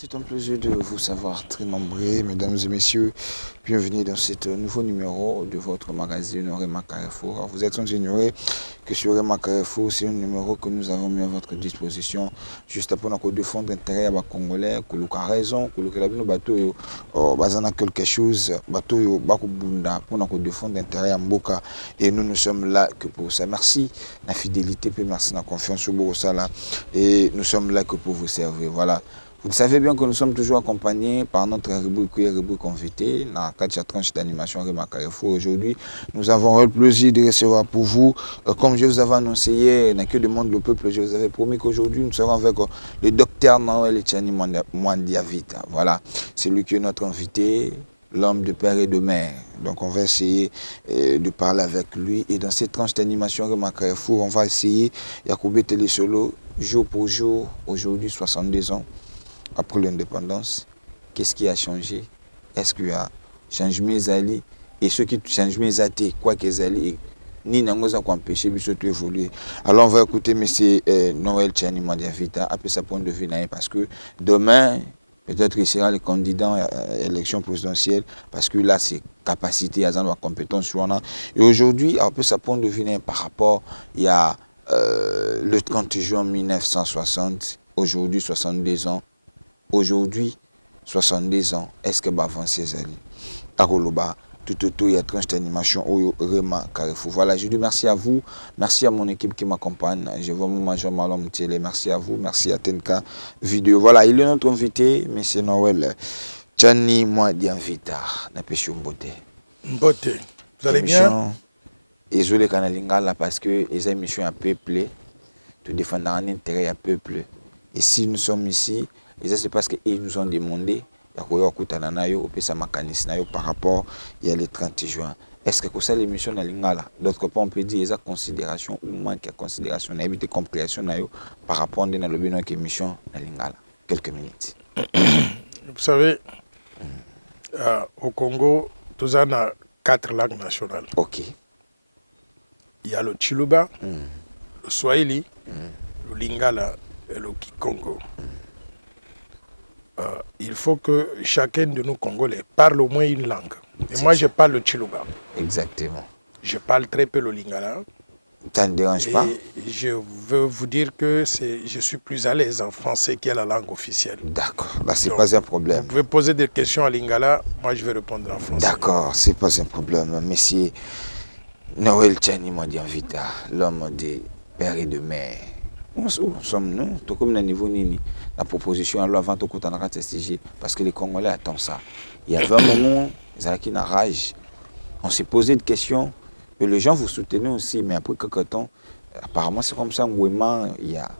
C'est un plaisir de vous savoir très nombreux, mesdames et messieurs. Bienvenue dans ce nouveau numéro de votre magazine Rema Carrefour. Vous êtes sans ignorer que sur Rema Carrefour, c'est un numéro que nous avons mis à votre disposition juste pour nous défendre l'intérêt à Congolais, que nous avons raison, que nous avons bateau, basana quelque chose, bateau, bakubunda, pour nous défendre l'intérêt à Mboka. Et nous sommes là que pour ça. Merci la fidélité, puis merci la confiance sur Borosala. Et nous sommes là que pour vous servir. Voilà. Vous savez bien que nous sommes toujours accompagnés par notre rubrique invité, dans la 4 tranche d'animation Rema Carrefour. Aujourd'hui, nous avons le plaisir de recevoir pour vous, comme je vous avais annoncé hier, dans que demande le peuple, je vous avais promis qu'aujourd'hui, nous serons avec le docteur Noël Tchani Mwandiavita. Voilà, c'est lui qui est notre invité, l'homme de père et de mère. Donc on va essayer de parler avec lui. Et dans cette tranche d'animation Rema Carrefour, on va essayer, Yacoubé Télé Solo, jour pour jour, aujourd'hui 62 ans. Après l'indépendance, qu'est-ce qui a changé? Est-ce qu'il y a changement Zali? Et ceux qui changent mes athées, quoi que Zali, ni n'angoza qu'on empêcher, mais surtout évoluer. Alors on va écouter M. Noël Tchani Mwandiavita, après sa point de vue, parce que demain, peut-être il sera le candidat à l'élection présidentielle, parce que là, c'est capacité, à la compétence sur un. Et aujourd'hui, après sa point de vue, par rapport, il y a le 30 juin 1960, aujourd'hui 62 ans. Aujourd'hui, 62 ans, est-ce que va avancer Zali? Akoloba, tout il y a tranche d'animation au Rema Carrefour. Voilà, je dis merci à vous, merci à mon équipe qui m'accompagne. Je vois mon major Malom Télé, merci à vous, merci à Tenka Vidéo. Voilà, il est notre invité, M. Noël Tchani Mwandiavita, Napeshu Mbote. Mbote, vous allez bien? Et je les canalingala parce que les émissions à peuple, de défendre un intérêt à peuple. Et si nous sommes ici, et ça c'est parce qu'ils nous ont demandé par rapport à le 30 juin. Est-ce que ça l'émission na lingala? D'autre part, on peut dire qu'il y a considération ou manque de considération, il y a compréhension par rapport à l'émission na lingala. Quelques minutes. Vous savez, au Congo, nous avons 4 langues nationales. Ok. Il y a le Chiluba, le Swahili, le Lingala et le Kikongo. Il faut que chacun de nous Congolais parle au moins une langue. Et moi, je parle le Chiluba. Exactement. Je parle très peu le Lingala. Ça ne dérange pas? Je veux vous dire que je suis plus à l'aise en français qui est la langue officielle. D'accord, là c'est pas un problème. Vous pouvez poser des questions en Lingala, moi je vais répondre en français. D'accord, c'est pas un problème. Monsieur Noël Tchani Mwandiavita, l'homme de père et de mère. Où sommes-nous? Tout comme le niveau Nini, la proposition à loi avant tout STG, parce que les Congolais attendent ça. Il y avait un moment, ils avaient une rage. On s'est posé des questions, et les gens vous soutenaient aussi, mais après quelques temps, apparemment c'est comme ça, il y a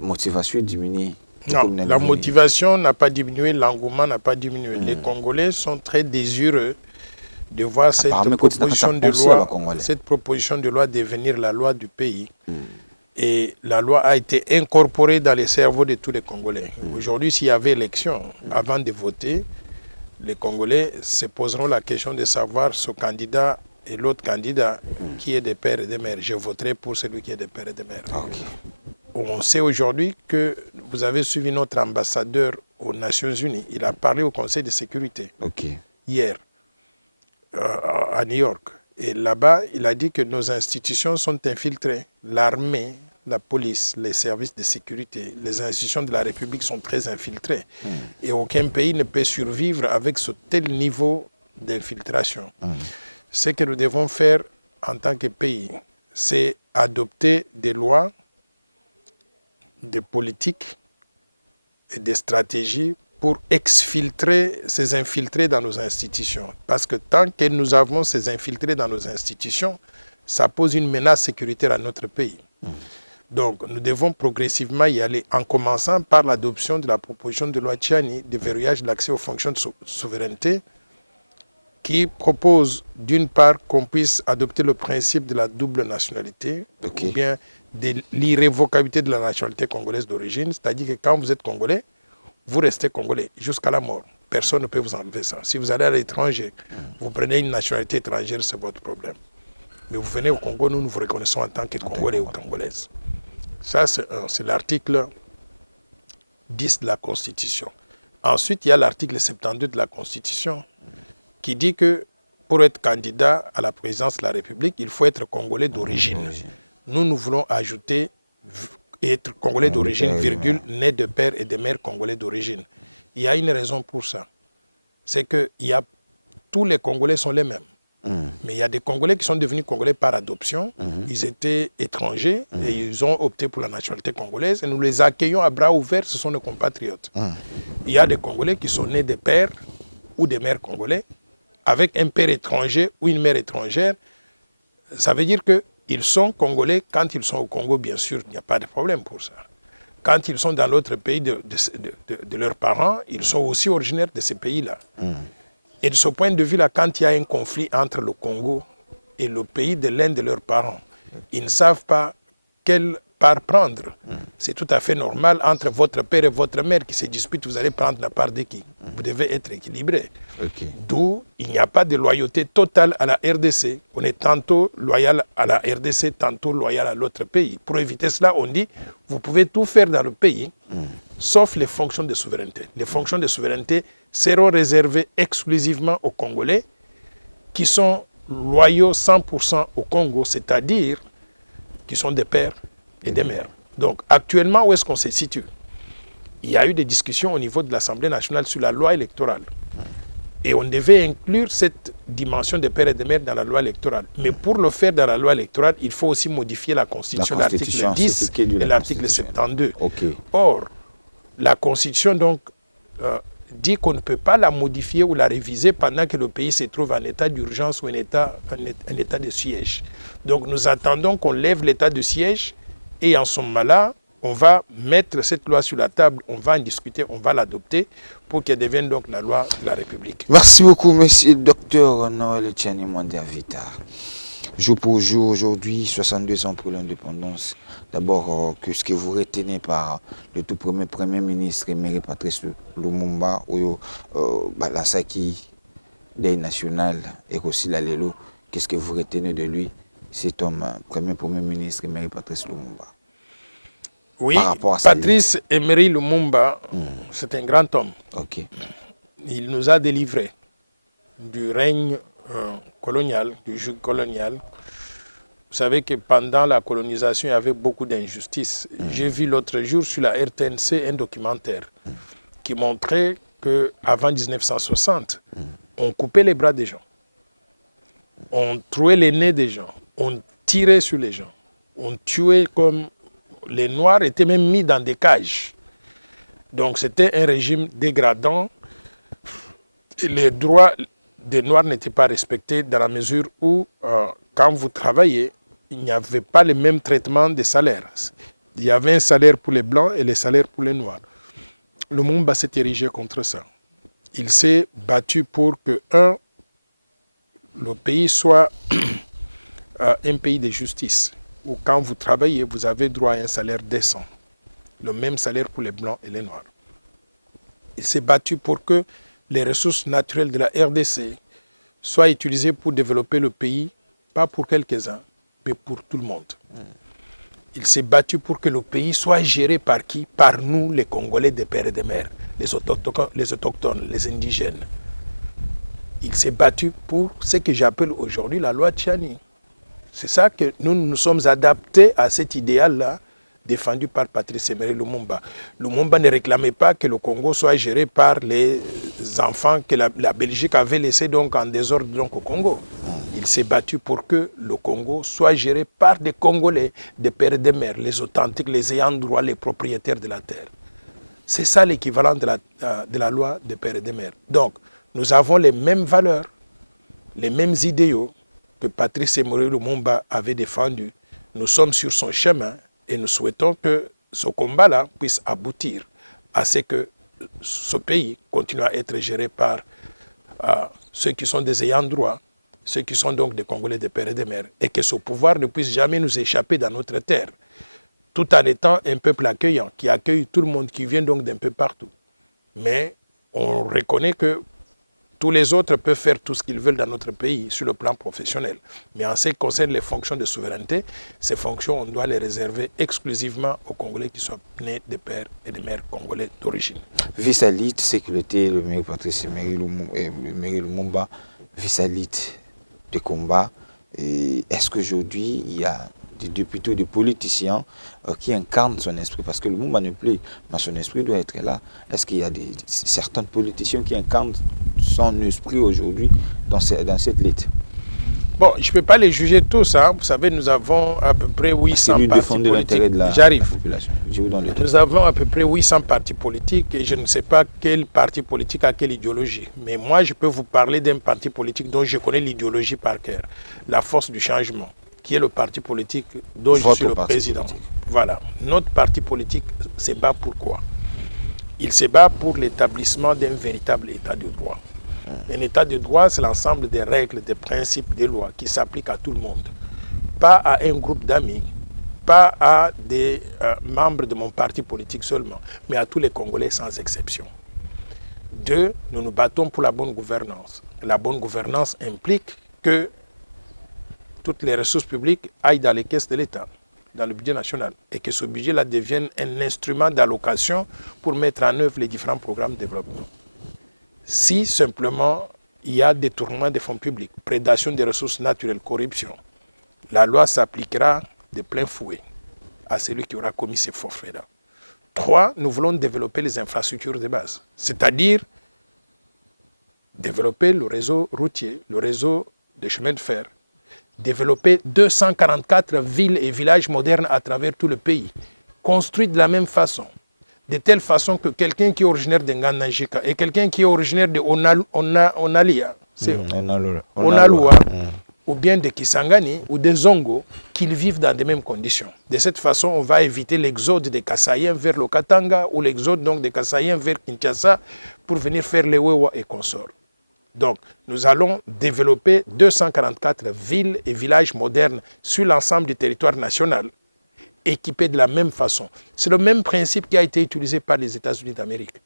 motivation diminuée. Non, la motivation n'a pas diminué, l'engouement n'a pas diminué. Les Congolais sont très désireux de voir cette proposition de loi devenir la loi du pays. Et la loi a été incorporée dans les cerveaux de tous les Congolais. Aujourd'hui, s'il y avait élection, avant de voter, les Congolais se poseront la question de savoir ce candidat et l'autre candidat qui est des pères et des mères. Je voterai pour celui qui est des pères et des mères. Okay. On sait aujourd'hui que vous avez suivi notre ambassadeur aux Nations Unies. Il a parlé au Conseil de sécurité hier à New York. Et là-bas, il a dit que nos institutions sont infiltrées. L'armée, la police, les services de sécurité, les institutions de la République sont très infiltrées. Et aucun pays ne peut survivre avec ce tel niveau d'infiltration. Ce que nous devons faire en tant que pays, c'est adopter des lois, des politiques et des stratégies pour exfiltrer ces infiltrés dans nos institutions. Parce que tant que nous avons ces infiltrés dans nos institutions, ça pose une menace sécuritaire à notre pays. Donc nous devons progressivement y aller en commençant par l'adoption de la proposition de loi Tchani de verrouillage de l'accès aux fonctions de souveraineté qui propose d'une part qu'on puisse adopter le principe de la double nationalité ou bien de l'irrévocabilité de la nationalité congolaise d'origine, c'est-à-dire que quand vous êtes congolais, vous restez congolais jusqu'à la mort. Personne ne peut vous enlever ça. Si vous allez à l'étranger, vous prenez une nationalité étrangère, c'est votre problème. Mais vous venez au Congo, nous vous reconnaissons en tant que Congolais ou Congolaise. Ça, c'est l'article 10 de la Constitution. Ensuite, il y a l'article 72 de la Constitution qui dit que pour être candidat à la présidence de la République, il faut être Congolais d'origine. Nous voulons ajouter être Congolais d'origine, virgule, né de père et de mère Congolais d'origine. Il y a une raison pour ça. C'est que tous les Congolais sont les mêmes. Mais il y a des Congolais qui sont devenus Congolais par adoption. Ils étaient étrangers et ils ont opté pour la nationalité congolaise. Et nous les accueillons à bras ouverts, ce sont nos compatriotes. Il y a des Congolais qui sont nés de pères ou des mères congolais avec un père étranger ou une mère étrangère. Ça veut dire qu'ils sont Congolais quand ils sont au Congo, bien sûr, il n'y a pas de problème pour ça. Quand ils sont dans l'autre pays de leurs parents, ils sont aussi originaires de ces pays-là. Et de ce point de vue-là, quand il y a un conflit entre le Congo et le pays de l'un de leurs parents, ils ne savent pas quelle part prendre. C'est tout à fait normal entre votre père et votre mère qui se disputent, vous allez prendre la part de qui? Vous devez être équilibré. D'où il n'y a pas de loyauté totale à la RDC. On est tantôt loyal à la RDC, tantôt loyal à l'autre pays. Pour éviter cela, on dit, vous pouvez tout faire dans le pays, sauf les fonctions de souveraineté. Les fonctions de souveraineté seront réservées exclusivement aux Congolais qui sont loyaux 100% au Congo, c'est-à-dire qui sont des pères et des mères. Donc actuellement, où est-ce qu'on se situe? Il y a eu des discussions au niveau de l'Assemblée nationale sur la loi électorale. Et on devait inclure cette dimension des pères et des mères dans la loi électorale. Mais pour le faire dans la loi électorale, il faut aussi modifier la Constitution, l'article 10 et l'article 72. Or, la Constitution donc dit qu'on ne peut pas la modifier ou la réviser pendant que le pays se trouve en état d'urgence ou un état de siège. Donc nous attendons qu'on lève l'état de siège et en ce moment-là, on va mettre cette loi sur la table, on va en discuter, on va l'adopter pour qu'elle devienne donc la loi de la République. Merci beaucoup, monsieur Dr Noël Etienne Mwanda-Vita. Jour pour jour, aujourd'hui, 62 ans pour l'indépendance. D'abord, ce que vous retenez par le tout premier ministre, Emery Patrice Lumumba, ou la Saki des nationales et aussi la Lelo, qu'est-ce que vous retenez de lui, cet homme, premier ministre, Emery Patrice Lumumba? Oui, Patrice Emery Lumumba, c'est un grand homme. Il nous a délivrés du règne colonial, du joug colonial. Vous savez que pendant la colonisation, il y avait beaucoup d'injustices. J'ai vu l'autre jour sur la RTNC un documentaire qui montrait qu'avant 1960, on coupait les bras des gens, on trouait les nez des gens, on tirait sur les gens, on tuait comme... Les Noirs étaient même mis dans des cages. Donc c'était un régime dégradant. Et les droits des Noirs n'étaient pas respectés dans la mesure où, quand vous travaillez, il n'y avait pas le même traitement des salaires. Il y avait un salaire pour les Blancs et les salaires pour les Noirs. Lumumba s'est érigé contre ça. Il s'est battu pour que, le pays soit un pays de justice, où quand vous travaillez, vous avez droit à un salaire décent. Le même salaire pour les Blancs et les Noirs. Il s'est battu pour que les ressources naturelles de la RDC soient utilisées pour développer le pays, pas pour quelques-uns, mais pour tout le monde. Il s'est battu pour que le pays soit géré par qui? Par nous, les Congolais des pères et des mères, les autochtones, les indigènes. Il s'est battu pour ce que j'appelle aujourd'hui la loi Tchani. C'est ça que nous nous sommes adaptés à cet idéal-là, défendu par Patrice Emery Lumumba. Lumumba ne réclamait pas que le Congo soit géré par les enfants que la Belgique avait laissés donc en désordre donc, au Congo. Il s'est battu pour que le Congo soit géré par des Congolais, des pères et des mères, les authentiques, les ayants droit, les propriétaires de la terre. C'est ça l'équivalent de la loi des pères et des mères. Donc, nous avons les mêmes valeurs, les mêmes idéaux que Patrice Emery Lumumba avait défendu. Nous sommes sur son chemin et nous souhaitons que ce combat-là puisse aboutir à ce que ce pays continue à être géré par ceux qui sont des ayants droit, ceux qui sont donc des Congolais des pères et des mères, et que ce pouvoir ne puisse jamais nous échapper dans notre terre, tout en étant un peuple accueillant, qui accueille tout le monde, qui vient donc d'un peu partout. Mais on reconnaît que Tous les autres peuvent faire tout ce qu'ils veulent dans notre pays sur le plan professionnel. Mais en ce qui concerne les fonctions de souveraineté, ces fonctions, on doit les réserver exclusivement aux Congolais qui sont nés de pères et de mères congolais d'origine. Visalit, sécurité, le maire Patrice Emery Lumumba, Visalit de combat. Est-ce qu'aujourd'hui, il y a des députés, des politiciens qui incarnent son esprit? Parce que Lumumba ne plaît, mais son esprit doit être là. Est-ce qu'il y a certains politiciens qui incarnent son esprit aujourd'hui dans cette lutte? Bon, je ne peux pas les juger tous. Hein. Vous savez, nous avons à peu près 800 partis politiques. De la J'arrive. Population. Nous avons à peu près 800 partis politiques et je ne sais pas quel parti politique a quelle idéologie. Mais moi, je peux vous parler d'un parti politique dont je connais l'idéologie par cœur. La Force du Changement, qui est le parti politique dont je suis le président. Politique. Voilà. Notre parti politique se bat pour quoi? Il se bat pour l'établissement d'un véritable état de droit. Un état de droit, c'est l'ensemble des règles, des principes, des lois qui s'appliquent à tout le monde. Pas à un groupe d'amis, pas à des membres de mon parti politique seulement, mais à tous les Congolais sans exception. 2, nous nous battons pour la bonne gouvernance. La bonne gouvernance implique que toutes les ressources publiques aillent dans les caisses de l'État, dans le budget national, et que ce budget-là devienne un instrument d'allocation pour mettre en œuvre les différents programmes de développement. Si simplement il y a détournement des fonds publics, prédation des ressources naturelles, corruption, la loi s'appliquera de plein fouet à celui qui aura commis ces forfaits-là. 3, nous voulons développer les infrastructures de base, c'est-à-dire développer le réseau routier, le réseau de chemin de fer, développer 244 villes et villages modernes à travers tout le pays, construits de la même façon, de telle façon que quelqu'un qui est originaire de Nganajika et quelqu'un qui est originaire de Onalia, Onalua, ou bien de Kisangani ou de Zongo, qu'ils vivent dans les mêmes conditions. De cette façon, on va éviter l'exode des Kassaïens vers le Katanga ou l'exode donc des Kassaïens vers Kinshasa pour venir faire les Wewa et consorts. Donc, nous allons développer 244 villes et villages modernes sur l'ensemble du territoire national, équipés de la même façon. C'est le même principe qui a été utilisé par les États-Unis d'Amérique.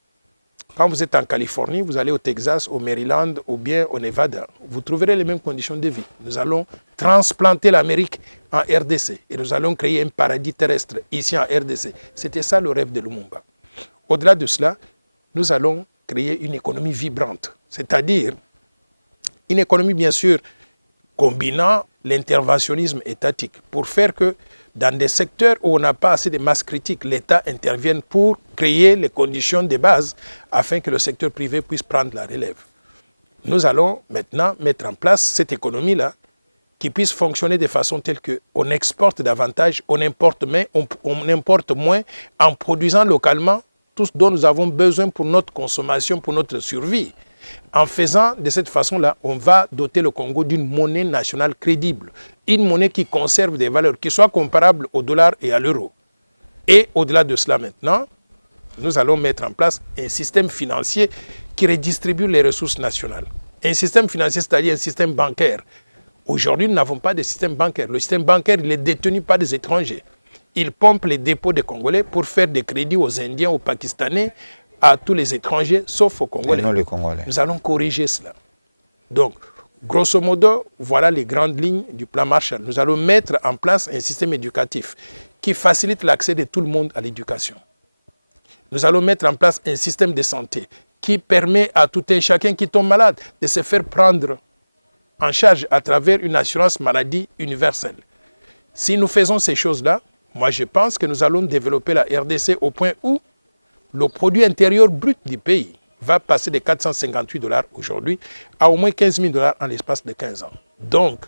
Quand vous êtes en Californie, vous allez au Texas, au Maryland ou bien au Nevada, vous trouverez les mêmes conditions de vie. Nous allons transplanter l'Amérique en RDC et nous allons créer un paradis terrestre ici en RDC. C'était ça le rêve de Lumumba. Au-delà de cela, nous allons créer une économie vibrante, c'est-à-dire une économie bien sûr combinant l'interventionnisme étatique pour faire que dans des secteurs où on n'a pas assez de masse critique, l'État intervienne pour créer les conditions de base afin que le secteur privé puisse prendre la relève. Nous allons maintenant mettre en place cette économie-là qui puisse fonctionner de façon telle qu'on exporte davantage, on importe moins en produisant localement tout ce dont nous avons besoin pour notre consommation, pour notre survie. En faisant de cette façon-là, on va doter le Congo d'une monnaie nationale crédible, une monnaie qui conserve des valeurs, qui soit comparable au dollar et à l'euro. Et au-delà de cela maintenant, nous allons mettre en place un système financier qui redistribue les ressources nationales. Un système financier, c'est-à-dire un système bancaire. Aujourd'hui, nous n'avons pas de système bancaire. Le système bancaire, il est détenu par des étrangers. Ils pompent les dépôts des Congolais pour faire des crédits aux Indiens, aux Pakistanais, à tous les étrangers, sauf aux Congolais. Et non les Congolais. Nous allons corriger cela. Donc, grosso modo, voilà les grandes lignes du plan Marshall. Nous allons mettre en place un système éducatif qui facilite l'accès de tout le monde à l'éducation. Nous allons mettre en place un système de santé qui permet à tout un chacun qui tombe malade de se faire prendre en charge à travers une assurance maladie universelle. Si nous faisons ces choses-là, moi je pense que nous allons développer la RDC au point où le produit intérieur brut du pays va passer de 458 $ aujourd'hui à au moins 15 000 $ en l'espace de 15 ans. Donc,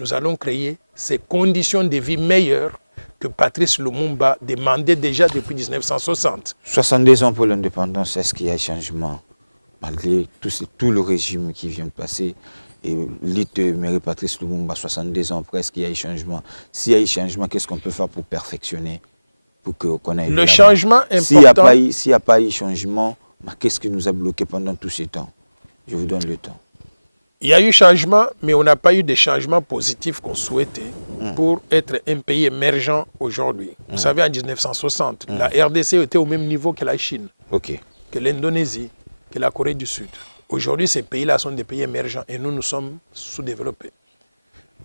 nous allons créer ces conditions de vie meilleures que Patrice Lumumba demandait déjà depuis 1960. 62 ans pour l'indépendance, est-ce qu'il y a un changement malgré tout le régime qui vient de passer? Et l'île Mairie Patrice Lumumba, 62 ans après, est-ce qu'il y a un changement? S'il y a un changement, qu'est-ce qu'on peut faire pour perfectionner? Le changement important... S'il n'y a pas eu changement, qu'est-ce qui nous a bloqué pendant tout ce temps? Je vous donne le temps. Il y a eu changement, mais on n'a pas eu de changement positif qu'on souhaitait pour être un pays émergent aujourd'hui. Vous savez, en 1960, la RDC était au même niveau que la Chine, que l'Indonésie, que la Corée du Sud. Aujourd'hui, ces pays-là sont des pays émergents et nous sommes sous-développés.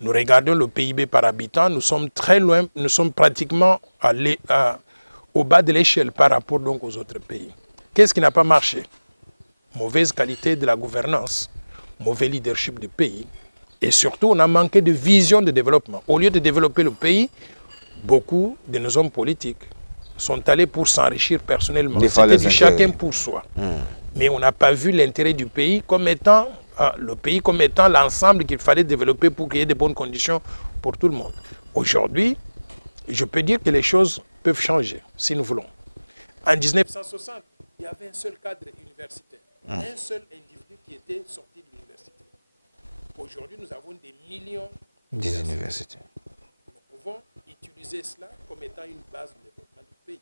Nous regardons le PIB par habitant, nous sommes très loin, nous sommes pratiquement au bas de l'échelle par rapport donc aux autres pays. Qu'est-ce qui n'a pas marché? Mauvaise qualité de la gouvernance, mauvais leadership du pays et surtout on a manqué de vision de développement. Au lieu de développer le pays, beaucoup de nos hommes politiques sont allés pour s'enrichir personnellement. C'était du chacun pour soi. Mais on n'a pas vu l'intérêt du pays comme étant l'ensemble qu'il fallait développer pour créer de bonnes conditions pour tout le monde. Aujourd'hui, je peux dire que les choses peuvent changer, si nous voulons. En 1960, il y avait un seul cadre universitaire, un seul individu qui était sorti de l'université. Aujourd'hui, nous avons des millions d'universités. Nous pouvons utiliser cela comme étant une base de développement du pays.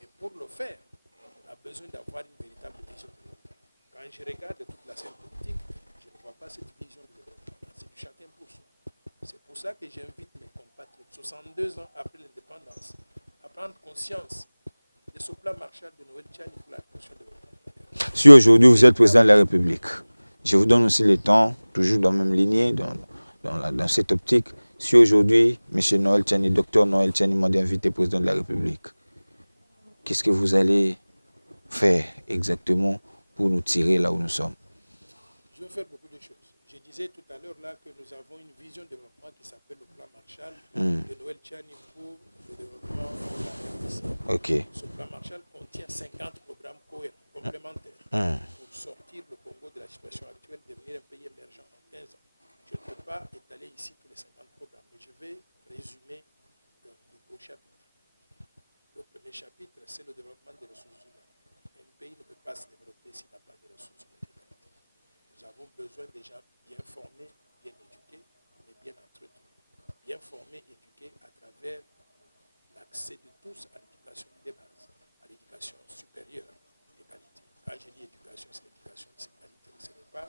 Et pour le faire, on a besoin d'avoir une véritable vision de développement. Quand je regarde toute la scène politique, je ne vois pas cette vision de développement. C'est du chacun pour soi. C'est pour ça que j'invite mes compatriotes, 62 ans après l'indépendance, à prendre conscience de ce plan Marshall de Noël Tchani pour la promotion du développement. Si aujourd'hui vous êtes président de la République, je vous donne aussi le temps, toujours dans la même lignée, dans cette optique. Si aujourd'hui, M. Noël Tchani, Dr Noël Tchani m'a invité président de la République, qu'est-ce que vous allez faire exactement pour nous tirer là où nous sommes? Je vais faire beaucoup de choses. Je disais tout à l'heure là que nous avons une vision de développement qui s'appelle le plan Marshall de Noël Tchani pour le développement de la RDC. Ce plan Marshall contient 50 programmes complémentaires pour sortir le Congo de la situation actuelle, devenir un pays émergent en 15 ans. Je ne peux pas étaler ici tous les 50 programmes, mais je vais résumer les gros chapitres. Le premier chapitre, c'est le développement des ressources humaines. Un pays ne peut pas se développer s'il n'a pas de ressources humaines de qualité. Nous avons besoin des gens bien formés, bien éduqués, mais bien entretenus. Bien formés, éduqués à travers l'accès de tous à l'éducation des bases, à l'éducation supérieure de qualité. Quand je dis éducation, c'est l'éducation de qualité. Ce n'est pas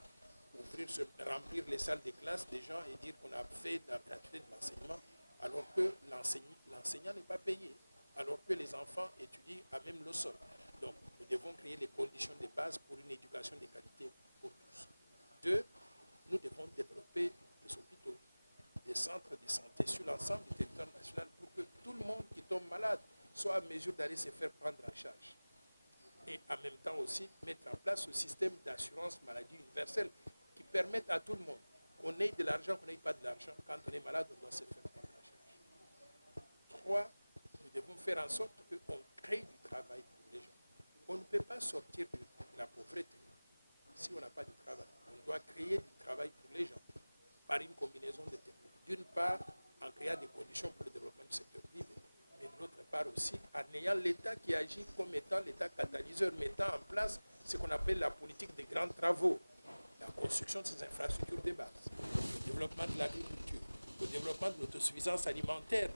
remplir les salles de classe des gens et dire qu'on a fait de la gratuité de l'enseignement alors que l'enseignant n'est pas payé, alors que les enfants étudient à même le sol. Donc, nous devons créer les conditions de base pour une éducation de qualité pour tous. 2, nous devons développer des hôpitaux, des centres de santé sur l'ensemble du territoire national pour que tout le monde qui tombe malade soit à mesure d'aller se faire prendre en charge. Et en même temps aussi, mettre en place ce système d'assurance maladie universelle qui permette à tout le monde, qu'on ait de l'argent, qu'on n'ait pas de l'argent, quand on est malade, on doit se faire prendre en charge. 3, nous devons faire en sorte qu'on crée du travail pour les gens. On ne peut pas sortir de la pauvreté si on n'a pas de travail. On doit créer du travail pour les gens par une combinaison de techniques. D'une part, en créant des conditions pour le développement du secteur privé, mais d'autre part aussi en ayant l'État qui agit comme étant l'État catalyseur, mettant en place ce qu'on appelle la politique des grands travaux, la construction de ces infrastructures de base, le développement de l'agriculture, le développement de l'autosuffisance alimentaire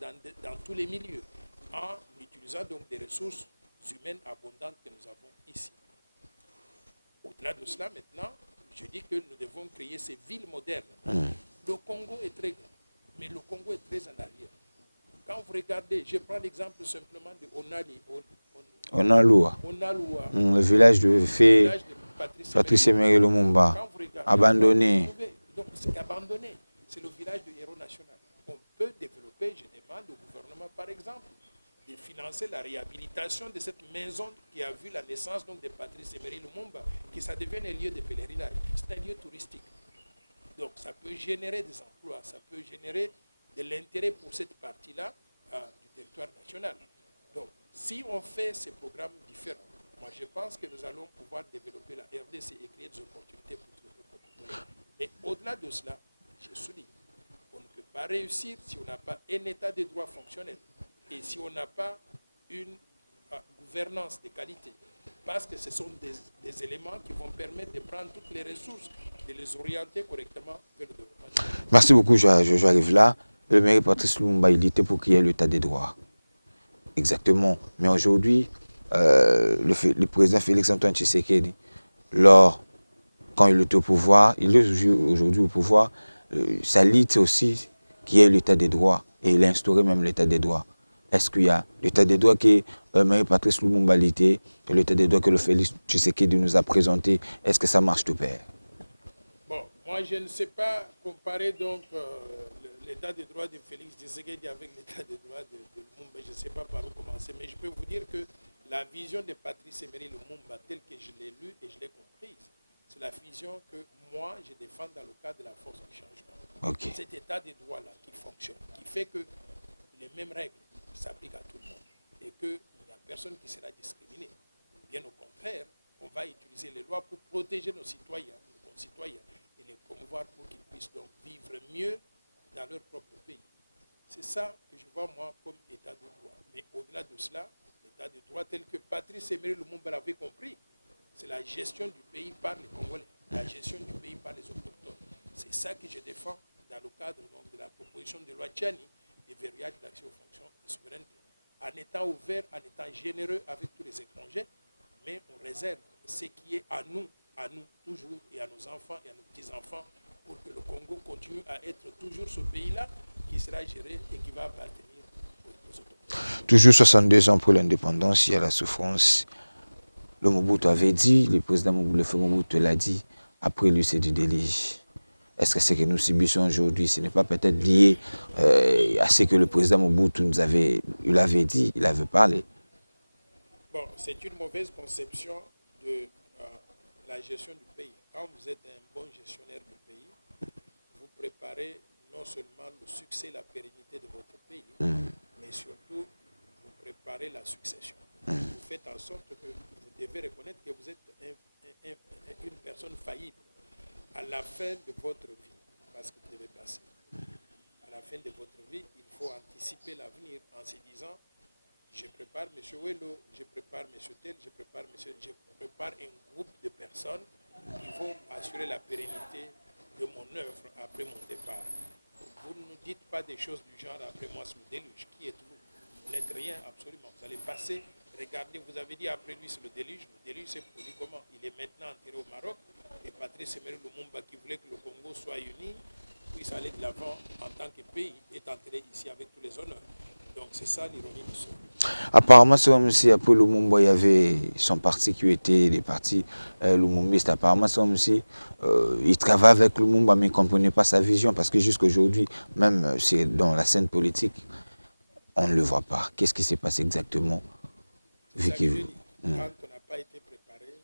dans tous les milieux, en utilisant donc des ressources humaines abondantes que nous avons ici. Au-delà de cela, maintenant, je dis que nous devons créer ces villes modernes. Le Congo est très grand, mais le Congo est très en arrière. Quand vous regardez, je prends l'exemple simplement de Onaloua, le village de Fé, Patrice Emery Lumumba, abandonné. Donc c'est abandonné, c'est le village du héros national. On peut développer, je demande au gouvernement par exemple, de financer la réhabilitation de cette maison qui a vu la naissance donc, de Patrice Emery Lumumba, que ça devienne un lieu de pèlerinage. C'est un lieu touristique. Donc ça peut générer des emplois, ça peut générer de l'intérêt pour cette partie-là du territoire national. Donc si on fait ces programmes différents, moi je pense que nous allons pouvoir développer la RDC et créer des opportunités pour tout le monde. Mais au-delà de cela, je souligne, on ne peut pas réussir si on n'a pas un état de droit fonctionnel et si on n'a pas une gouvernance de qualité. Parce que ce sont des éléments qui vont permettre de prendre toutes les ressources et de les orienter correctement vers le développement. Merci beaucoup, je arrive là. Le maire Patrice Lumumba, il était pour qu'il y ait l'état des droits. Exactement. Mais aujourd'hui, le président Félix-Antoine Tshisekedi, quand il était au pouvoir, il est aujourd'hui au pouvoir, ça lit aussi qu'il y ait l'état des droits. Et il a instauré même l'état des droits. Est-ce qu'il y a l'état des droits que Marie-Patrice Lumumba l'était et l'état des droits que le Félix Tshisekedi nous a présenté? Est-ce que ça marche de pair? Bon, moi je ne sais pas comparer donc l'état des droits de Félix Tshisekedi avec l'état des droits de Lumumba. Je ne sais pas par où commencer, mais je peux vous dire que la vision de Patrice Emery Lumumba, telle que je l'ai lue et je l'ai comprise, c'est la vision que moi je défends dans le cadre de la force du changement. Okay. Cet état des droits-là qui fonctionne, qui fait que les mêmes règles s'appliquent à tout le monde et qu'il n'y a personne qui sera discriminé. Bien au contraire, on va utiliser les lois pour protéger nos citoyens, nos concitoyens, et les promouvoir pour qu'ils puissent donc vivre mieux dans leur propre pays. C'est ça que je vois moi comme état de droit. Mais au-delà de cela, l'état de droit tel que Patrice Emery Lumumba l'avait compris, c'est la gestion du pays par les Congolais, la gestion du pays par les autochtones. C'est ça que je défends dans le cadre donc, de la proposition de loi Tchani, des verrouillages d'accès aux fonctions de souveraineté, en étant ouvert, en étant généreux avec tous les étrangers, mais on réserve ce qui est à nous toujours, et à nos enfants et à nos petits-enfants, pour que le Congo continue à être toujours ce pays-là qui sera géré et qui va appartenir aux autochtones. Toujours 62 ans pour l'indépendance, il y a la souffrance. Le Mobutu avait dit, le président Mobutu l'a dit, après lui c'est du délige. Est-ce que ce que nous subissons aujourd'hui, ce n'est pas peut-être lié à ce que le président Mobutu nous avait dit, il avait parlé? Bon, c'est une mauvaise conception de la gestion du pays. Quand vous êtes un bon gestionnaire du pays, vous préparez non seulement le succès, la pérennité de votre pays, mais surtout, vous préparez la succession. Vous faites en sorte que vous devez reconnaître que vous êtes une personne faillible à la fin de votre vie, parce que vous devez passer. À la fin de votre vie, il faut anticiper l'avenir en se disant, je prépare M. Wello, je prépare M. Tel, je prépare un groupe de personnes qui vont assurer la pérennité de mon œuvre après mon départ. Vous ne nous dites pas des choses du genre après moi c'est le déluge. Qui êtes-vous? Vous n'êtes rien absolument. Vous allez passer, regardez, vous avez dit après lui c'est le déluge. Le déluge s'est produit comment? Il est maintenant enterré au Maroc. Et Patrice Emery Lumumba qui voulait que le Congo soit uni, puisse aller de l'avant en tant que pays, est enterré ici avec tous les honneurs. Donc c'est ça l'ironie du sort. Apparemment, c'est comme si après Lumumba, il y avait son parti qui était des partis lumumbistes. Apparemment, c'est comme si il travaille avec Lumumba, mais il ne comprenait pas sa vision. Parce que jusqu'à aujourd'hui, même c'est dans la scène politique, on ne le voit pas. Qu'est-ce qui s'est passé exactement? C'est ça que je dis. Quand on n'a pas été préparé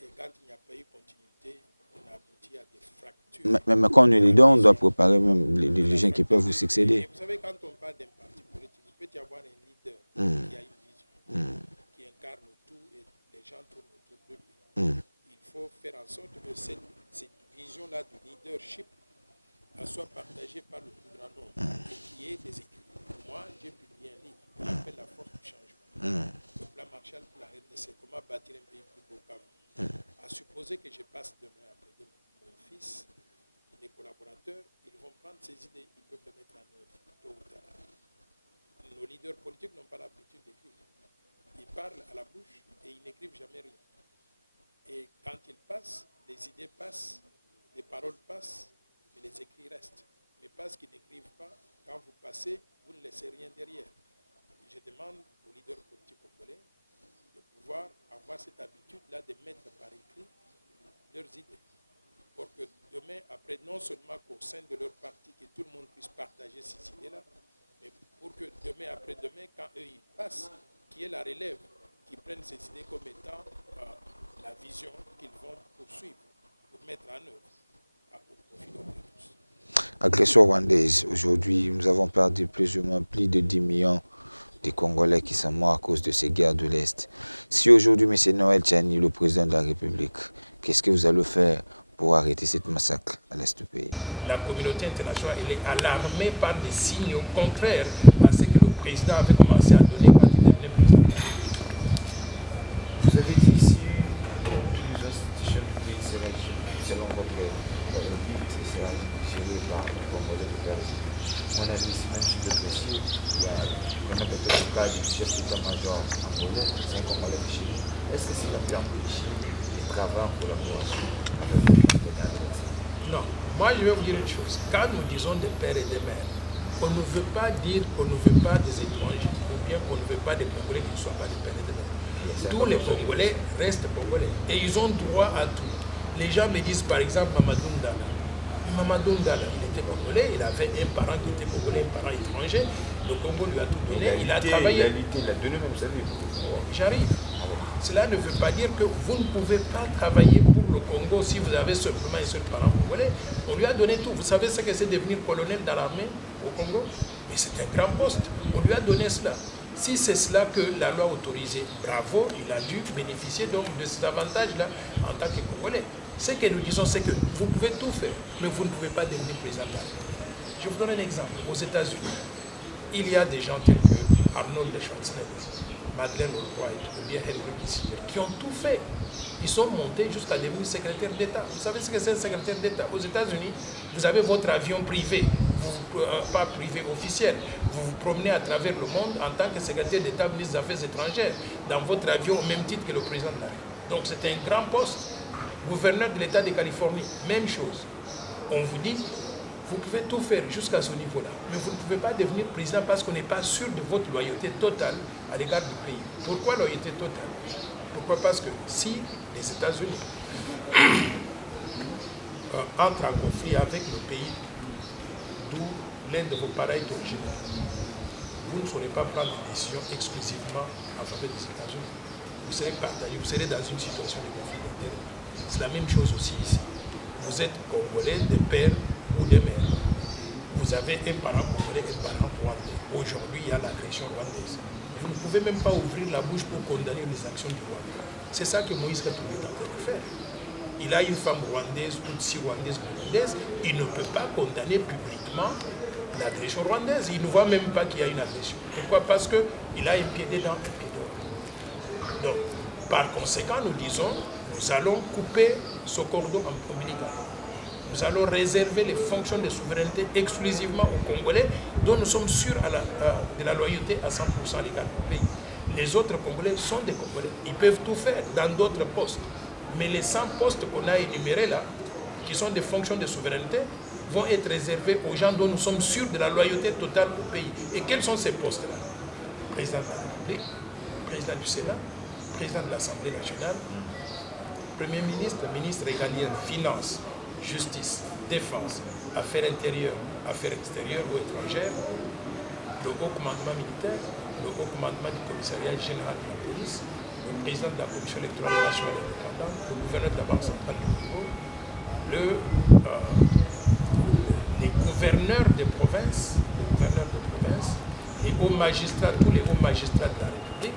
et quand il n'y a pas eu continuité, on aboutit à des fractures. Mais quand on est leader, on doit préparer même les gens qui peuvent vous succéder. Et vous savez, quand on parle d'un parti politique, il peut y avoir un leader qui a une vision, qui incarne tout et les gens tournent autour de lui. Il faut faire en sorte que cette vision-là du leadership soit partagée par le plus grand nombre et qu'il y ait des écrits. Moi, j'ai publié un livre qu'on appelle La force du changement. Le plan Marshall pour la RDC, comment bâtir un pays plus beau qu'avant. À supposer que je passe demain après demain, mon fils, les collaborateurs, ils vont prendre ces idées, ils peuvent les mettre en œuvre tôt ou tard. Nos leaders politiques n'ont pas l'habitude d'écrire. Ils parlent à la bouche et ils n'écrivent jamais rien. Et quand ils passent, les idées passent, les paroles passent, mais les écrits restent. Mais parce qu'ils n'écrivent pas, quand vous passez, vous ne laissez rien derrière. Et je demande aux leaders politiques congolais de pouvoir avoir cette habitude-là de mettre par écrit leurs idées. Pour que demain, après, non seulement qu'au sein de leur parti, que tout le monde puisse partager ces idées-là, mais pour que demain, après-demain, quand eux, ils passent, qu'il y ait la relève, qu'ils prennent ces idées comme étant la vision qu'ils vont poursuivre, pour mettre en œuvre au profit de tous. Agression rwandaise. Aujourd'hui, nous avons perdu plus de 10 millions de Congolais qui sont morts à cause de ces guerres de l'Est. Si aujourd'hui, M. Noël Tchani, le président de la République, qu'est-ce que vous allez faire pour arrêter cette massacre à l'Est du pays? La communauté internationale elle est alarmée par des signaux contraires à ce que le président avait commencé à donner quand il devenait président. Vous avez dit ici que les institutions du pays seraient, selon votre but, sera géré par le Congolais de Berger. On a vu ici même sur le dossier, il y a vraiment peut-être le cas du chef d'état-major angolais, c'est un Congolais de Chili. Est-ce que c'est la plus empêché de travailler en collaboration avec le Congolais? Non, moi je vais vous dire une chose. Quand nous disons des pères et des mères, on ne veut pas dire qu'on ne veut pas des étrangers ou bien qu'on ne veut pas des Congolais qui ne soient pas des pères et des mères. Tous les Congolais restent Congolais et ils ont droit à tout. Les gens me disent par exemple Mamadou Ndala. Mamadou Ndala, il était Congolais, il avait un parent qui était Congolais, un parent étranger. Le Congo lui a tout donné, il a travaillé. Il a donné même sa vie. J'arrive. Cela ne veut pas dire que vous ne pouvez pas travailler pour le Congo si vous avez simplement un seul parent congolais. On lui a donné tout. Vous savez ce que c'est devenir colonel dans l'armée au Congo? Mais c'est un grand poste. On lui a donné cela. Si c'est cela que la loi autorisait, bravo, il a dû bénéficier donc de cet avantage-là en tant que Congolais. Ce que nous disons, c'est que vous pouvez tout faire, mais vous ne pouvez pas devenir président de la République. Je vous donne un exemple. Aux États-Unis, il y a des gens tels que Arnold Schwarzenegger, Madeleine Albright ou bien Henry Kissinger qui ont tout fait. Ils sont montés jusqu'à devenir secrétaire d'État. Vous savez ce que c'est un secrétaire d'État? Aux États-Unis, vous avez votre avion privé, pas privé officiel. Vous vous promenez à travers le monde en tant que secrétaire d'État, ministre des Affaires étrangères, dans votre avion au même titre que le président de la République. Donc c'est un grand poste. Gouverneur de l'État de Californie, même chose. On vous dit, vous pouvez tout faire jusqu'à ce niveau-là, mais vous ne pouvez pas devenir président parce qu'on n'est pas sûr de votre loyauté totale à l'égard du pays. Pourquoi loyauté totale? Pourquoi? Parce que si les États-Unis entrent en conflit avec le pays d'où l'un de vos parents est originaire, vous ne saurez pas prendre des décisions exclusivement en faveur des États-Unis. Vous serez partagé, vous serez dans une situation de conflit d'intérêts. C'est la même chose aussi ici. Vous êtes Congolais de père ou de mère. Vous avez un parent congolais et un parent rwandais. Aujourd'hui, il y a l'agression rwandaise. Vous ne pouvez même pas ouvrir la bouche pour condamner les actions du Rwanda. C'est ça que Moïse Katumbi est en train de faire. Il a une femme rwandaise, Tutsi rwandaise, burundaise. Il ne peut pas condamner publiquement l'agression rwandaise. Il ne voit même pas qu'il y a une agression. Pourquoi? Parce qu'il a un pied dedans, un pied dehors. Donc, par conséquent, nous disons, nous allons couper ce cordon ombilical. Nous allons réserver les fonctions de souveraineté exclusivement aux Congolais, dont nous sommes sûrs de la loyauté à 100% à l'égard du pays. Les autres Congolais sont des Congolais. Ils peuvent tout faire dans d'autres postes. Mais les 100 postes qu'on a énumérés là, qui sont des fonctions de souveraineté, vont être réservés aux gens dont nous sommes sûrs de la loyauté totale au pays. Et quels sont ces postes-là? Président de la République, président du Sénat, président de l'Assemblée nationale, Premier ministre, ministre régalien, Finances, Justice, Défense, Affaires intérieures, Affaires extérieures ou étrangères, le haut commandement militaire, le haut commandement du commissariat général de la police, le président de la commission électorale nationale indépendante, le gouverneur de la Banque centrale du Congo, les gouverneurs de province, les hauts magistrats, tous les hauts magistrats de la République,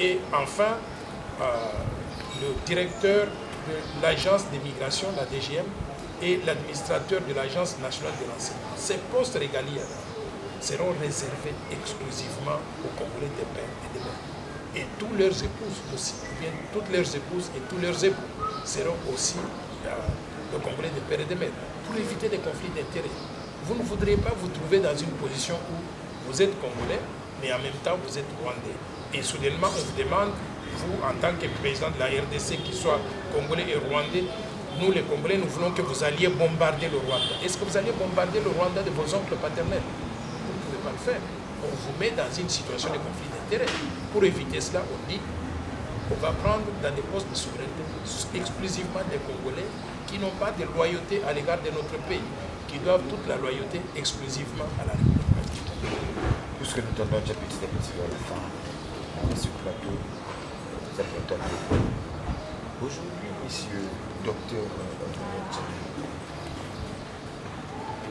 et enfin, le directeur de l'agence des migrations, la DGM, et l'administrateur de l'agence nationale de renseignement. Ces postes régaliens seront réservés exclusivement aux Congolais des pères et des mères. Et tous leurs épouses aussi, bien toutes leurs épouses et tous leurs époux seront aussi le Congolais des pères et des mères, pour éviter des conflits d'intérêts. Vous ne voudriez pas vous trouver dans une position où vous êtes Congolais, mais en même temps vous êtes Rwandais. Et soudainement, on vous demande, vous, en tant que président de la RDC, qui soit Congolais et Rwandais, nous les Congolais, nous voulons que vous alliez bombarder le Rwanda. Est-ce que vous allez bombarder le Rwanda de vos oncles paternels? Vous ne pouvez pas le faire. On vous met dans une situation de conflit d'intérêts. Pour éviter cela, on dit qu'on va prendre dans des postes de souveraineté exclusivement des Congolais qui n'ont pas de loyauté à l'égard de notre pays, qui doivent toute la loyauté exclusivement à la République. Puisque nous tendons déjà petit à petit vers la fin de ce plateau, aujourd'hui, monsieur docteur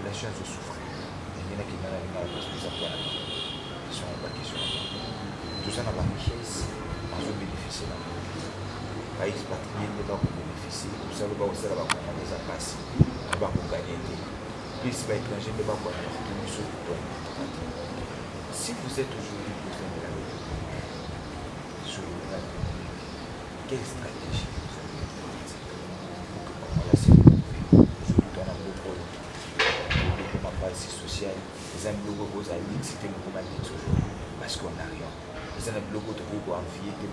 la chance de souffrir. Il y en a qui n'ont pas de question. Tout ça n'a pas de richesse, on veut bénéficier de la pays expatrié ne va pas bénéficier. Tout ça, le bas aussi, va prendre des passes, on va gagner. Puis, si l'étranger ne va pas gagner, si vous êtes aujourd'hui président de la République, sur la République, quelle stratégie vous avez aujourd'hui dans un gros développement base social, les amis locaux à l'université de Roumanie aujourd'hui, parce qu'on n'a rien. Les amis locaux de Roumanie ont envié de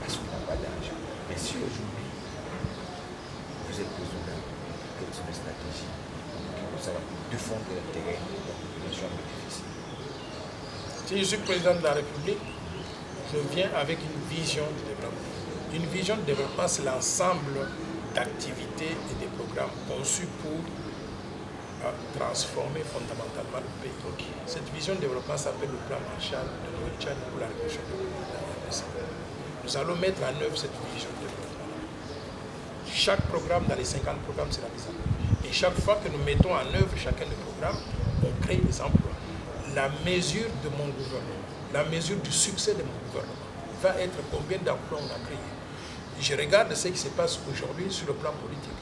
parce qu'on n'a pas d'argent. Mais si aujourd'hui, vous êtes président de la République, quelle est votre stratégie pour défendre l'intérêt de la population bénéficiaire? Si je suis président de la République, je viens avec une vision de développement. Une vision de développement, c'est l'ensemble d'activités et de programmes conçus pour transformer fondamentalement le pays. Cette vision de développement s'appelle le plan Marshall de Noël pour la révolution de l'État. Nous allons mettre en œuvre cette vision de développement. Chaque programme, dans les 50 programmes, c'est la mise en œuvre. Et chaque fois que nous mettons en œuvre chacun des programmes, on crée des emplois. La mesure de mon gouvernement, la mesure du succès de mon gouvernement va être combien d'emplois on a créé. Je regarde ce qui se passe aujourd'hui sur le plan politique.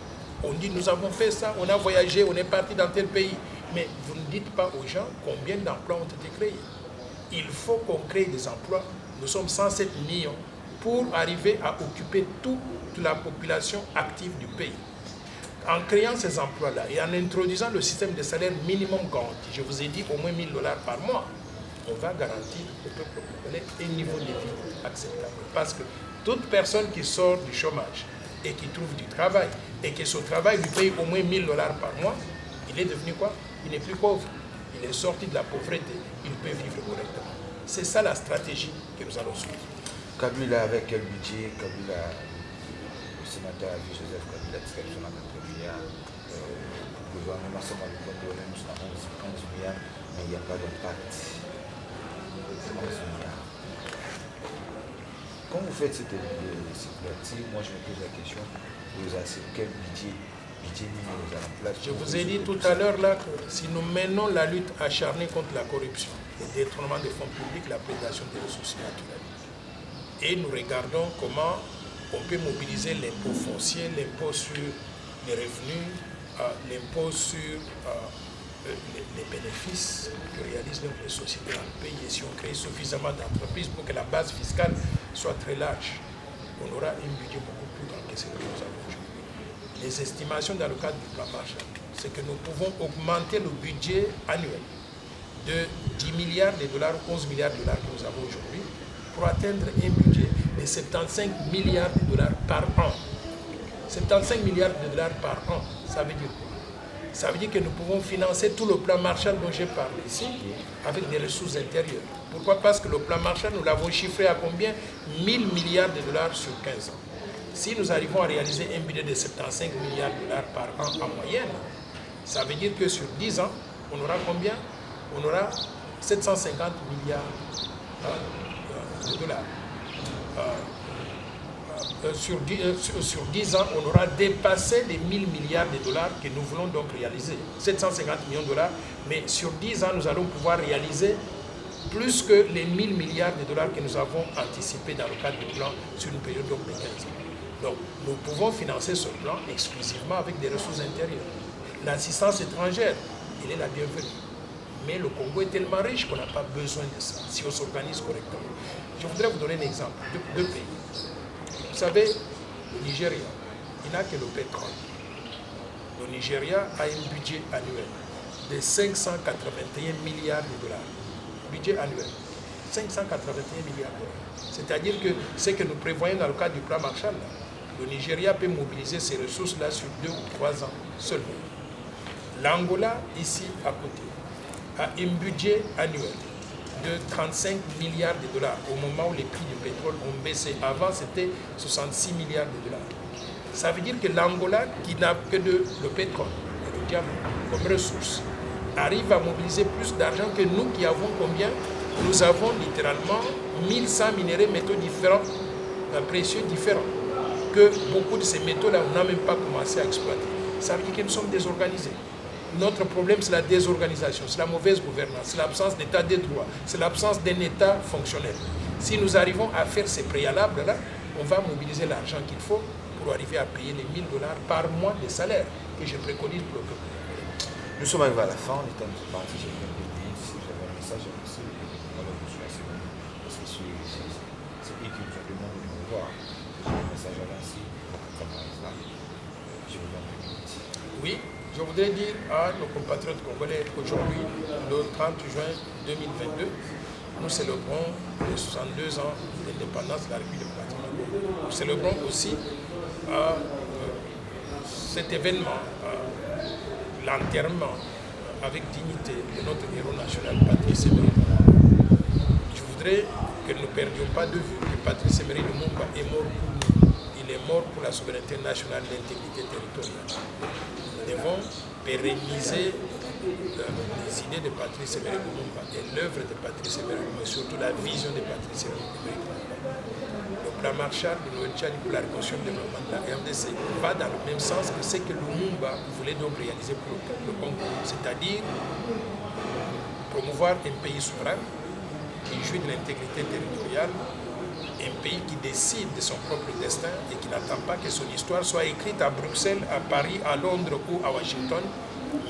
On dit nous avons fait ça, on a voyagé, on est parti dans tel pays. Mais vous ne dites pas aux gens combien d'emplois ont été créés. Il faut qu'on crée des emplois. Nous sommes 107 millions pour arriver à occuper toute la population active du pays. En créant ces emplois-là et en introduisant le système de salaire minimum garanti, je vous ai dit au moins $1000 par mois, on va garantir au peuple congolais un niveau de vie acceptable. Parce que toute personne qui sort du chômage et qui trouve du travail, et que ce travail lui paye au moins $1000 par mois, il est devenu quoi? Il n'est plus pauvre. Il est sorti de la pauvreté, il peut vivre correctement. C'est ça la stratégie que nous allons suivre. Kabila, avec quel budget? Kabila, le sénateur a vu Joseph Kabila, description à 4 milliards. Le gouvernement semble le contrôler, nous sommes à 11 milliards, mais il n'y a pas d'impact. 11 milliards. Quand vous faites cette partie, moi je me pose la question, vous avez quel budget nous allons placer? Je vous ai dit tout à l'heure là que si nous menons la lutte acharnée contre la corruption, le détournement des fonds publics, la prédation des ressources naturelles, et nous regardons comment on peut mobiliser l'impôt foncier, l'impôt sur les revenus, l'impôt sur les bénéfices que réalisent donc les sociétés dans le pays. Et si on crée suffisamment d'entreprises pour que la base fiscale soit très large, on aura un budget beaucoup plus grand que ce que nous avons aujourd'hui. Les estimations dans le cadre du plan Marshall, c'est que nous pouvons augmenter le budget annuel de 10 milliards de dollars, 11 milliards de dollars que nous avons aujourd'hui, pour atteindre un budget de 75 milliards de dollars par an. 75 milliards de dollars par an, ça veut dire quoi? Ça veut dire que nous pouvons financer tout le plan Marshall dont j'ai parlé ici avec des ressources intérieures. Pourquoi? Parce que le plan Marshall, nous l'avons chiffré à combien? 1000 milliards de dollars sur 15 ans. Si nous arrivons à réaliser un budget de 75 milliards de dollars par an en moyenne, ça veut dire que sur 10 ans, on aura combien? On aura 750 milliards de dollars. Sur 10 ans, on aura dépassé les 1000 milliards de dollars que nous voulons donc réaliser. 750 millions de dollars, mais sur 10 ans, nous allons pouvoir réaliser plus que les 1000 milliards de dollars que nous avons anticipés dans le cadre du plan sur une période donc de 15 ans. Donc, nous pouvons financer ce plan exclusivement avec des ressources intérieures. L'assistance étrangère, elle est la bienvenue. Mais le Congo est tellement riche qu'on n'a pas besoin de ça, si on s'organise correctement. Je voudrais vous donner un exemple de deux pays. Vous savez, le Nigeria, il n'a que le pétrole. Le Nigeria a un budget annuel de 581 milliards de dollars. Budget annuel, 581 milliards de dollars. C'est-à-dire que ce que nous prévoyons dans le cadre du plan Marshall, le Nigeria peut mobiliser ces ressources-là sur 2 ou 3 ans seulement. L'Angola, ici à côté, a un budget annuel de 35 milliards de dollars au moment où les prix du pétrole ont baissé. Avant, c'était 66 milliards de dollars. Ça veut dire que l'Angola, qui n'a que le pétrole et le diamant comme ressource, arrive à mobiliser plus d'argent que nous qui avons combien? Nous avons littéralement 1100 minéraux métaux différents, précieux différents, que beaucoup de ces métaux-là, on n'a même pas commencé à exploiter. Ça veut dire que nous sommes désorganisés. Notre problème, c'est la désorganisation, c'est la mauvaise gouvernance, c'est l'absence d'état de droit, c'est l'absence d'un état fonctionnel. Si nous arrivons à faire ces préalables-là, on va mobiliser l'argent qu'il faut pour arriver à payer les $1000 par mois de salaire que je préconise pour le peuple. Nous sommes arrivés à la fin, on est en partie. Si vous avez un message à passer, parce que c'est eux qui nous ont demandé de nous voir. J'ai un message à lancer, je vous donne une minute. Oui. Je voudrais dire à nos compatriotes congolais qu'aujourd'hui, le 30 juin 2022, nous célébrons les 62 ans d'indépendance de la République démocratique du Congo. Nous célébrons aussi cet événement, l'enterrement avec dignité de notre héros national, Patrice Emery. voudrais que nous ne perdions pas de vue que Patrice Emery Lumumba est mort pour nous. Il est mort pour la souveraineté nationale et l'intégrité territoriale. Nous devons pérenniser les idées de Patrice Emery Lumumba et l'œuvre de Patrice Emery Lumumba, et surtout la vision de Patrice Emery Lumumba. Le plan Marshall de Noël Tchad pour la reconstruction du développement de la RDC va dans le même sens que ce que Lumumba voulait donc réaliser pour le Congo, c'est-à-dire promouvoir un pays souverain qui jouit de l'intégrité territoriale, un pays qui décide de son propre destin et qui n'attend pas que son histoire soit écrite à Bruxelles, à Paris, à Londres ou à Washington,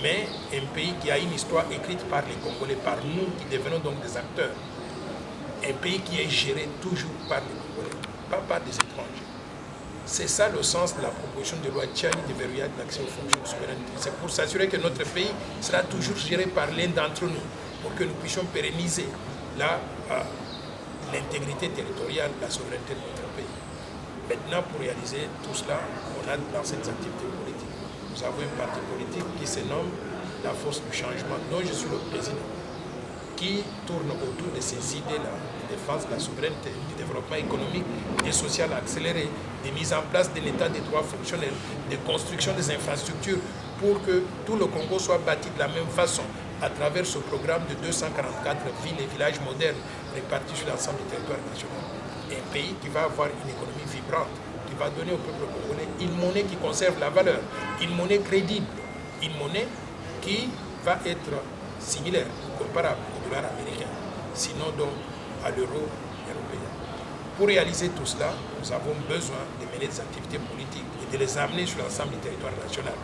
mais un pays qui a une histoire écrite par les Congolais, par nous qui devenons donc des acteurs. Un pays qui est géré toujours par les Congolais, pas par des étrangers. C'est ça le sens de la proposition de loi Tchani de verrouillage de l'accès aux fonctions de souveraineté. C'est pour s'assurer que notre pays sera toujours géré par l'un d'entre nous, pour que nous puissions pérenniser l'intégrité territoriale, la souveraineté de notre pays. Maintenant, pour réaliser tout cela, on a dans cette activité politique. Nous avons un parti politique qui se nomme la Force du Changement, dont je suis le président, qui tourne autour de ces idées-là, de défense de la souveraineté, du développement économique et social accéléré, de mise en place d'un état de droit fonctionnel, de construction des infrastructures pour que tout le Congo soit bâti de la même façon à travers ce programme de 244 villes et villages modernes répartis sur l'ensemble du territoire national. Un pays qui va avoir une économie vibrante, qui va donner au peuple congolais une monnaie qui conserve la valeur, une monnaie crédible, une monnaie qui va être similaire, comparable au dollar américain, sinon donc à l'euro européen. Pour réaliser tout cela, nous avons besoin de mener des activités politiques et de les amener sur l'ensemble du territoire national.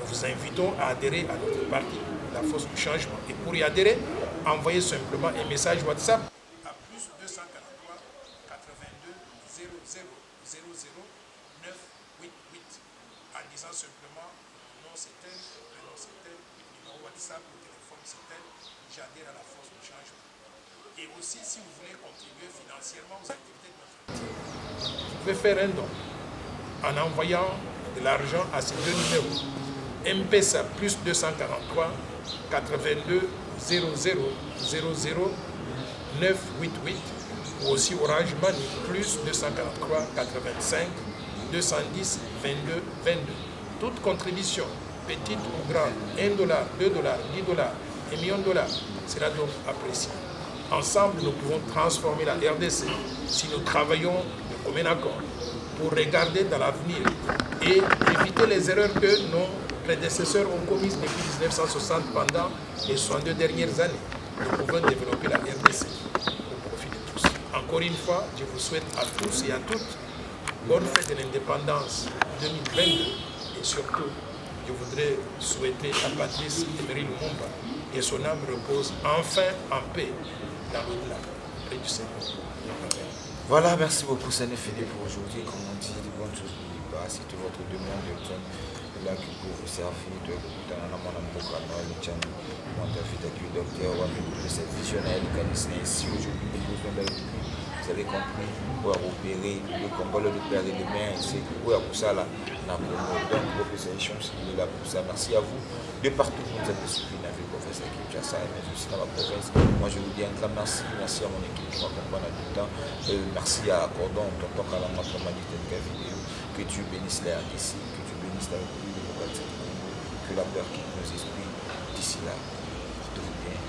Nous vous invitons à adhérer à notre parti, la Force du Changement. Et pour y adhérer, envoyez simplement un message WhatsApp à plus 243 82 00 00 988 en disant simplement non c'est tel, prénom c'est tel, numéro WhatsApp, le téléphone c'est tel, j'adhère à la Force du Changement. Et aussi, si vous voulez contribuer financièrement aux activités de notre parti, vous pouvez faire un don en envoyant de l'argent à ces deux numéros. M-Pesa plus 243 82 00 00 988 ou aussi Orange Money plus 243 85 210 22 22. Toute contribution, petite ou grande, $1, $2, $10, $1 million, sera donc appréciée. Ensemble, nous pouvons transformer la RDC si nous travaillons de commun accord pour regarder dans l'avenir et éviter les erreurs que nos prédécesseurs ont commises depuis 1960 pendant les 62 dernières années. Nous pouvons développer la RDC au profit de tous. Encore une fois, je vous souhaite à tous et à toutes bonne fête de l'indépendance 2022 et surtout, je voudrais souhaiter à Patrice Emery Lumumba que son âme repose enfin en paix dans l'au-delà, près du Seigneur. Voilà, merci beaucoup, ça n'est fini pour aujourd'hui. Comme on dit, de bonnes choses n'oubliez pas. C'est votre demande de temps là qui peut vous servir de dans la main de Mboka Noël Tchani. Mon interview avec le docteur Wami pour cette visionnaire de Canisne ici aujourd'hui. Vous avez compris, pour opérer le combat, le perdre les mains, c'est pour ça là. Donc, professeur Echon, il est là pour ça. Merci à vous. De partout, vous êtes suivis avec le professeur Kinshasa, mais aussi dans ma province. Moi, je vous dis un grand merci. Merci à mon équipe qui m'accompagne tout le temps. Merci à Cordon, tonton Kalama, pour ma vidéo. Que Dieu bénisse la RDC, que Dieu bénisse la République démocratique du Congo, que la peur quitte nos esprits. D'ici là, portez-vous bien.